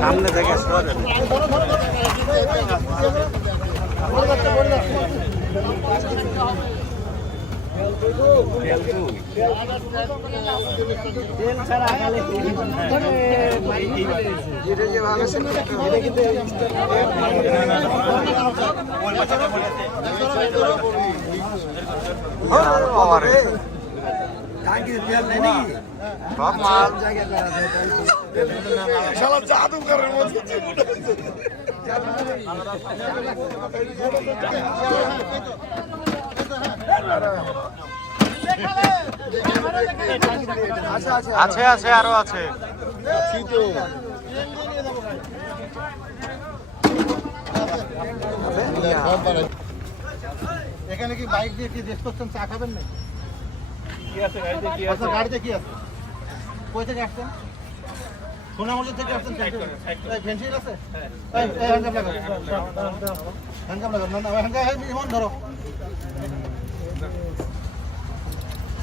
সামনে থেকে জাদুঘরের মধ্যে আছে আছে আরো আছে এখানে কি বাইক দিয়ে কি রেস্ট করছেন, চা খাবেন না? কি আছে গাড়িতে? কি আছে গাড়িতে? কি আছে? কই থেকে আসছেন? সোনামুড়ি থেকে আসছেন? ফেন্সিল আছে? হ্যান্ডকাপ লাগাও, হ্যান্ডকাপ লাগাও। না হ্যান্ডকাপ ইমন ধরো।